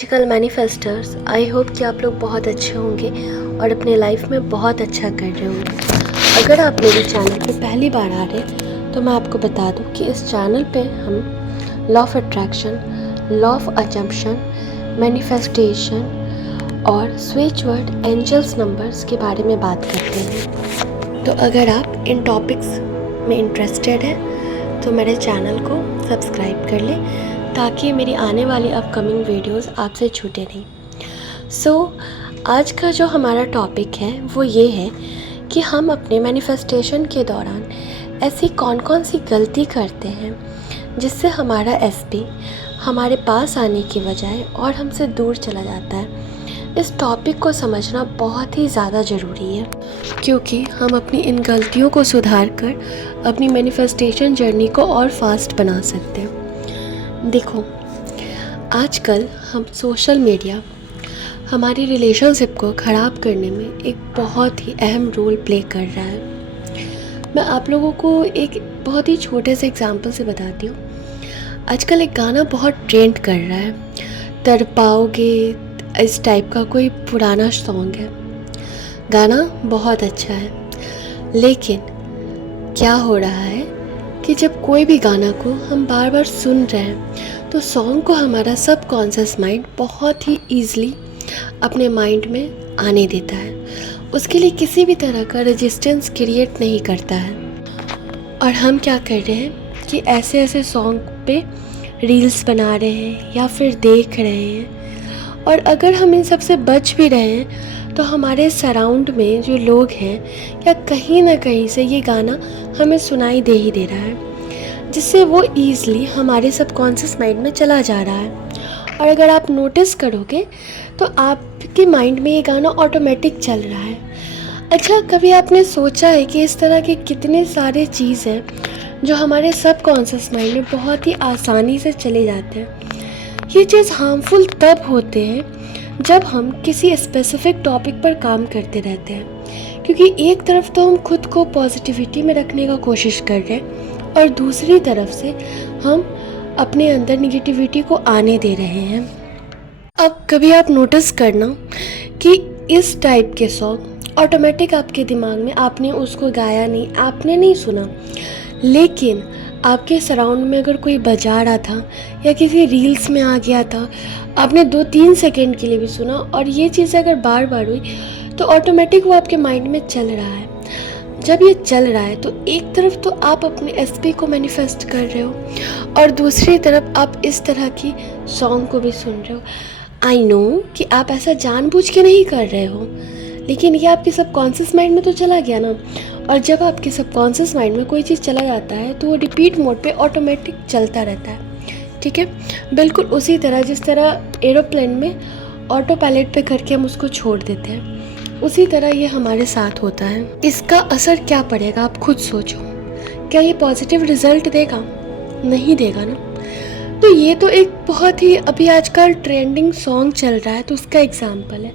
Magical मैनिफेस्टर्स, I hope कि आप लोग बहुत अच्छे होंगे और अपने लाइफ में बहुत अच्छा कर रहे होंगे। अगर आप मेरे चैनल पे पहली बार आ रहे हैं तो मैं आपको बता दूं कि इस चैनल पे हम law of attraction, law of assumption, manifestation और स्विच वर्ड एंजल्स नंबर्स के बारे में बात करते हैं। तो अगर आप इन टॉपिक्स में इंटरेस्टेड हैं तो मेरे चैनल को सब्सक्राइब कर लें ताकि मेरी आने वाली अपकमिंग वीडियोस आपसे छूटे नहीं। आज का जो हमारा टॉपिक है वो ये है कि हम अपने मैनिफेस्टेशन के दौरान ऐसी कौन कौन सी गलती करते हैं जिससे हमारा एसपी हमारे पास आने की बजाय और हमसे दूर चला जाता है। इस टॉपिक को समझना बहुत ही ज़्यादा ज़रूरी है क्योंकि हम अपनी इन गलतियों को सुधार कर अपनी मैनिफेस्टेशन जर्नी को और फास्ट बना सकते हैं। देखो, आजकल हम सोशल मीडिया हमारी रिलेशनशिप को ख़राब करने में एक बहुत ही अहम रोल प्ले कर रहा है। मैं आप लोगों को एक बहुत ही छोटे से एग्जांपल से बताती हूँ। आजकल एक गाना बहुत ट्रेंड कर रहा है, तड़पाओगे, इस टाइप का कोई पुराना सॉन्ग है। गाना बहुत अच्छा है, लेकिन क्या हो रहा है कि जब कोई भी गाना को हम बार बार सुन रहे हैं तो सॉन्ग को हमारा सबकॉन्शियस माइंड बहुत ही ईज़िली अपने माइंड में आने देता है। उसके लिए किसी भी तरह का रेजिस्टेंस क्रिएट नहीं करता है। और हम क्या कर रहे हैं कि ऐसे ऐसे सॉन्ग पे रील्स बना रहे हैं या फिर देख रहे हैं, और अगर हम इन सब से बच भी रहे हैं तो हमारे सराउंड में जो लोग हैं या कहीं ना कहीं से ये गाना हमें सुनाई दे ही दे रहा है, जिससे वो ईज़िली हमारे सबकॉन्शियस माइंड में चला जा रहा है। और अगर आप नोटिस करोगे तो आपके माइंड में ये गाना ऑटोमेटिक चल रहा है। अच्छा, कभी आपने सोचा है कि इस तरह के कितने सारे चीज़ हैं जो हमारे सबकॉन्शियस माइंड में बहुत ही आसानी से चले जाते हैं। ये चीज़ हार्मफुल तब होते हैं जब हम किसी स्पेसिफिक टॉपिक पर काम करते रहते हैं, क्योंकि एक तरफ तो हम खुद को पॉजिटिविटी में रखने का कोशिश कर रहे हैं और दूसरी तरफ से हम अपने अंदर निगेटिविटी को आने दे रहे हैं। अब कभी आप नोटिस करना कि इस टाइप के सॉन्ग ऑटोमेटिक आपके दिमाग में, आपने उसको गाया नहीं, आपने नहीं सुना, लेकिन आपके सराउंड में अगर कोई बजा रहा था या किसी रील्स में आ गया था, आपने 2-3 सेकेंड के लिए भी सुना, और ये चीज़ अगर बार बार हुई तो ऑटोमेटिक वो आपके माइंड में चल रहा है। जब ये चल रहा है तो एक तरफ तो आप अपने एसपी को मैनिफेस्ट कर रहे हो और दूसरी तरफ आप इस तरह की सॉन्ग को भी सुन रहे हो। आई नो कि आप ऐसा जानबूझ के नहीं कर रहे हो, लेकिन ये आपके सबकॉन्शियस माइंड में तो चला गया ना। और जब आपके सबकॉन्शियस माइंड में कोई चीज़ चला जाता है तो वो रिपीट मोड पे ऑटोमेटिक चलता रहता है। ठीक है, बिल्कुल उसी तरह जिस तरह एरोप्लेन में ऑटो पायलट पे करके हम उसको छोड़ देते हैं, उसी तरह ये हमारे साथ होता है। इसका असर क्या पड़ेगा आप खुद सोचो। क्या ये पॉजिटिव रिजल्ट देगा? नहीं देगा ना। तो ये तो एक बहुत ही अभी आजकल ट्रेंडिंग सॉन्ग चल रहा है तो उसका एग्जाम्पल है,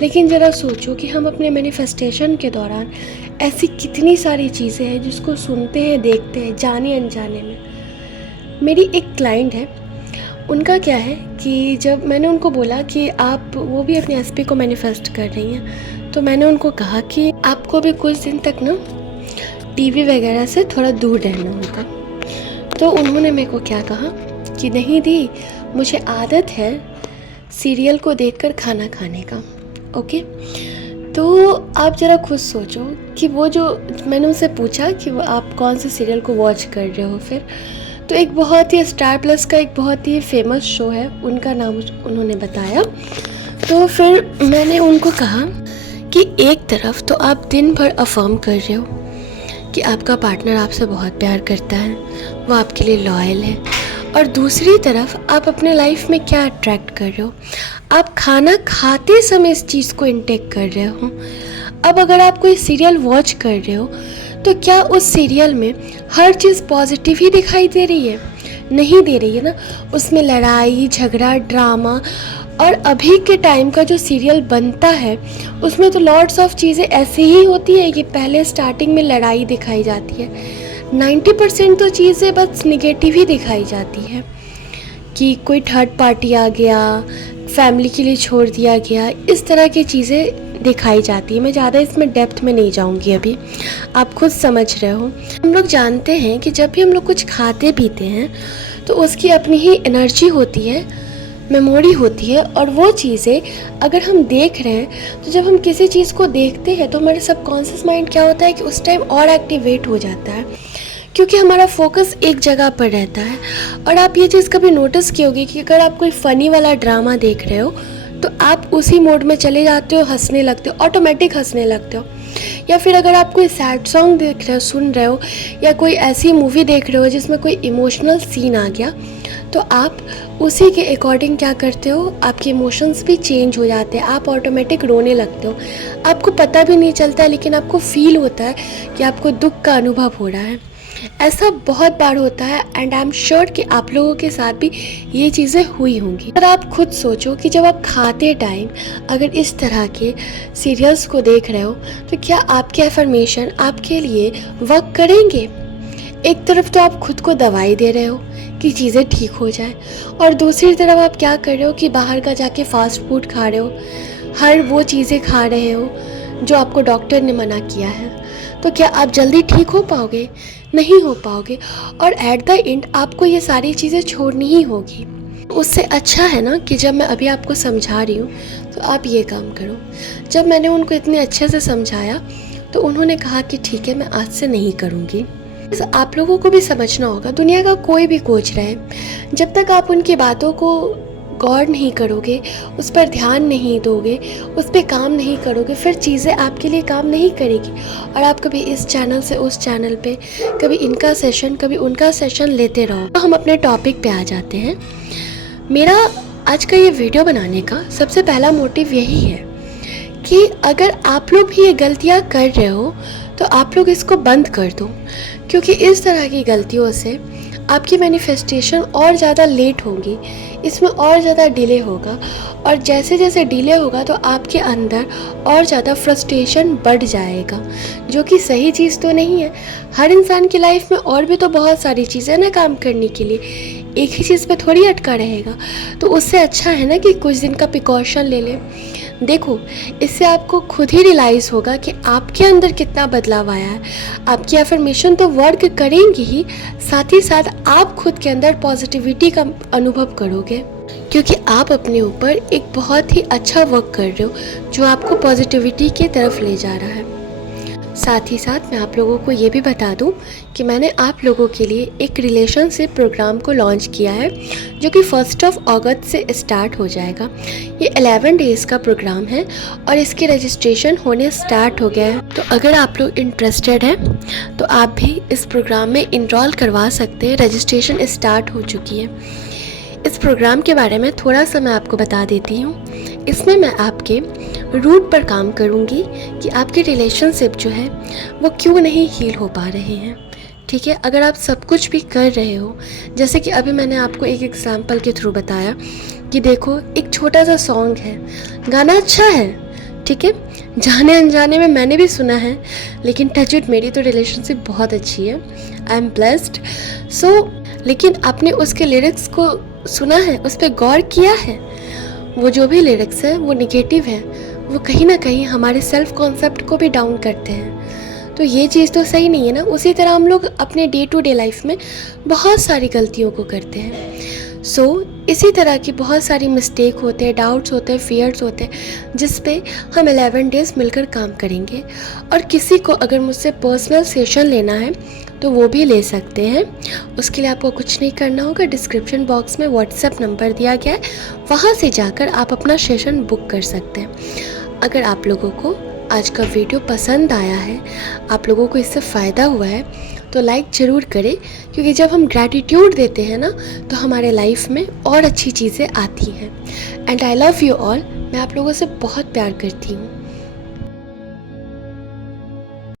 लेकिन ज़रा सोचो कि हम अपने मैनिफेस्टेशन के दौरान ऐसी कितनी सारी चीज़ें हैं जिसको सुनते हैं, देखते हैं जाने अनजाने में। मेरी एक क्लाइंट है, उनका क्या है कि जब मैंने उनको बोला कि आप वो भी अपने एसपी को मैनिफेस्ट कर रही हैं, तो मैंने उनको कहा कि आपको भी कुछ दिन तक ना टीवी वगैरह से थोड़ा दूर रहना होगा। तो उन्होंने मेरे को क्या कहा कि नहीं दी, मुझे आदत है सीरियल को देखकर खाना खाने का। ओके, तो आप ज़रा खुद सोचो कि वो जो मैंने उनसे पूछा कि वो आप कौन से सीरियल को वॉच कर रहे हो, फिर तो एक बहुत ही स्टार प्लस का एक बहुत ही फेमस शो है, उनका नाम उन्होंने बताया। तो फिर मैंने उनको कहा कि एक तरफ तो आप दिन भर अफर्म कर रहे हो कि आपका पार्टनर आपसे बहुत प्यार करता है, वो आपके लिए लॉयल है, और दूसरी तरफ आप अपने लाइफ में क्या अट्रैक्ट कर रहे हो, आप खाना खाते समय इस चीज़ को इनटेक कर रहे हो। अब अगर आप कोई सीरियल वॉच कर रहे हो तो क्या उस सीरियल में हर चीज़ पॉजिटिव ही दिखाई दे रही है? नहीं दे रही है ना। उसमें लड़ाई झगड़ा ड्रामा, और अभी के टाइम का जो सीरियल बनता है उसमें तो लॉट्स ऑफ चीज़ें ऐसी ही होती है कि पहले स्टार्टिंग में लड़ाई दिखाई जाती है, 90% तो चीज़ें बस निगेटिव ही दिखाई जाती है कि कोई थर्ड पार्टी आ गया, फैमिली के लिए छोड़ दिया गया, इस तरह की चीज़ें दिखाई जाती है। मैं ज़्यादा इसमें डेप्थ में नहीं जाऊंगी, अभी आप खुद समझ रहे हो। हम लोग जानते हैं कि जब भी हम लोग कुछ खाते पीते हैं तो उसकी अपनी ही एनर्जी होती है, मेमोरी होती है, और वो चीज़ें अगर हम देख रहे हैं तो जब हम किसी चीज़ को देखते हैं तो हमारे सबकॉन्शियस माइंड क्या होता है कि उस टाइम और एक्टिवेट हो जाता है, क्योंकि हमारा फोकस एक जगह पर रहता है। और आप ये चीज़ कभी नोटिस की होगी कि अगर आप कोई फ़नी वाला ड्रामा देख रहे हो तो आप उसी मोड में चले जाते हो, हंसने लगते हो, ऑटोमेटिक हंसने लगते हो। या फिर अगर आप कोई सैड सॉन्ग देख रहे हो, सुन रहे हो, या कोई ऐसी मूवी देख रहे हो जिसमें कोई इमोशनल सीन आ गया, तो आप उसी के अकॉर्डिंग क्या करते हो, आपके इमोशंस भी चेंज हो जाते हैं, आप ऑटोमेटिक रोने लगते हो। आपको पता भी नहीं चलता है, लेकिन आपको फील होता है कि आपको दुख का अनुभव हो रहा है। ऐसा बहुत बार होता है, एंड आई एम श्योर कि आप लोगों के साथ भी ये चीज़ें हुई होंगी। अगर आप खुद सोचो कि जब आप खाते टाइम अगर इस तरह के सीरियल्स को देख रहे हो तो क्या आपके अफर्मेशन आपके लिए वर्क करेंगे? एक तरफ तो आप खुद को दवाई दे रहे हो कि चीज़ें ठीक हो जाए, और दूसरी तरफ आप क्या कर रहे हो कि बाहर का जाके फास्ट फूड खा रहे हो, हर वो चीज़ें खा रहे हो जो आपको डॉक्टर ने मना किया है। तो क्या आप जल्दी ठीक हो पाओगे? नहीं हो पाओगे, और एट द एंड आपको ये सारी चीज़ें छोड़नी ही होगी। उससे अच्छा है ना कि जब मैं अभी आपको समझा रही हूँ तो आप ये काम करो। जब मैंने उनको इतने अच्छे से समझाया तो उन्होंने कहा कि ठीक है, मैं आज से नहीं करूँगी। आप लोगों को भी समझना होगा, दुनिया का कोई भी कोच रहे, जब तक आप उनकी बातों को गौर नहीं करोगे, उस पर ध्यान नहीं दोगे, उस पर काम नहीं करोगे, फिर चीज़ें आपके लिए काम नहीं करेगी। और आप कभी इस चैनल से उस चैनल पे, कभी इनका सेशन कभी उनका सेशन लेते रहो। तो हम अपने टॉपिक पे आ जाते हैं। मेरा आज का ये वीडियो बनाने का सबसे पहला मोटिव यही है कि अगर आप लोग भी ये गलतियाँ कर रहे हो तो आप लोग इसको बंद कर दो, क्योंकि इस तरह की गलतियों से आपकी मैनिफेस्टेशन और ज़्यादा लेट होगी, इसमें और ज़्यादा डिले होगा, और जैसे जैसे डिले होगा तो आपके अंदर और ज़्यादा फ्रस्ट्रेशन बढ़ जाएगा, जो कि सही चीज़ तो नहीं है। हर इंसान की लाइफ में और भी तो बहुत सारी चीज़ें ना काम करने के लिए, एक ही चीज़ पे थोड़ी अटका रहेगा। तो उससे अच्छा है ना कि कुछ दिन का प्रिकॉशन ले लें। देखो, इससे आपको खुद ही रियलाइज़ होगा कि आपके अंदर कितना बदलाव आया है। आपकी अफर्मेशन तो वर्क करेंगी ही, साथ ही साथ आप खुद के अंदर पॉजिटिविटी का अनुभव करोगे, क्योंकि आप अपने ऊपर एक बहुत ही अच्छा वर्क कर रहे हो जो आपको पॉजिटिविटी की तरफ ले जा रहा है। साथ ही साथ मैं आप लोगों को ये भी बता दूं कि मैंने आप लोगों के लिए एक रिलेशनशिप प्रोग्राम को लॉन्च किया है, जो कि 1 अगस्त से स्टार्ट हो जाएगा। ये 11 डेज़ का प्रोग्राम है और इसके रजिस्ट्रेशन होने स्टार्ट हो गया है। तो अगर आप लोग इंटरेस्टेड हैं तो आप भी इस प्रोग्राम में इनरोल करवा सकते हैं। रजिस्ट्रेशन स्टार्ट हो चुकी है। इस प्रोग्राम के बारे में थोड़ा सा मैं आपको बता देती हूँ। इसमें मैं आपके रूट पर काम करूँगी कि आपके रिलेशनशिप जो है वो क्यों नहीं हील हो पा रहे हैं। ठीक है, अगर आप सब कुछ भी कर रहे हो, जैसे कि अभी मैंने आपको एक एग्जांपल के थ्रू बताया कि देखो, एक छोटा सा सॉन्ग है, गाना अच्छा है, ठीक है, जाने अनजाने में मैंने भी सुना है, लेकिन टच वुड मेरी तो रिलेशनशिप बहुत अच्छी है, आई एम ब्लेस्ड। लेकिन आपने उसके लिरिक्स को सुना है, उस पर गौर किया है? वो जो भी लिरिक्स है वो निगेटिव है, वो कहीं ना कहीं हमारे सेल्फ कॉन्सेप्ट को भी डाउन करते हैं। तो ये चीज़ तो सही नहीं है ना। उसी तरह हम लोग अपने डे टू डे लाइफ में बहुत सारी गलतियों को करते हैं। इसी तरह की बहुत सारी मिस्टेक होते हैं, डाउट्स होते हैं, फियर्स होते हैं, जिस पे हम 11 डेज़ मिलकर काम करेंगे। और किसी को अगर मुझसे पर्सनल सेशन लेना है तो वो भी ले सकते हैं। उसके लिए आपको कुछ नहीं करना होगा, डिस्क्रिप्शन बॉक्स में व्हाट्सएप नंबर दिया गया है, वहाँ से जाकर आप अपना सेशन बुक कर सकते हैं। अगर आप लोगों को आज का वीडियो पसंद आया है, आप लोगों को इससे फ़ायदा हुआ है, तो लाइक ज़रूर करें, क्योंकि जब हम ग्रैटिट्यूड देते हैं ना तो हमारे लाइफ में और अच्छी चीज़ें आती हैं। And I love you all. मैं आप लोगों से बहुत प्यार करती हूँ।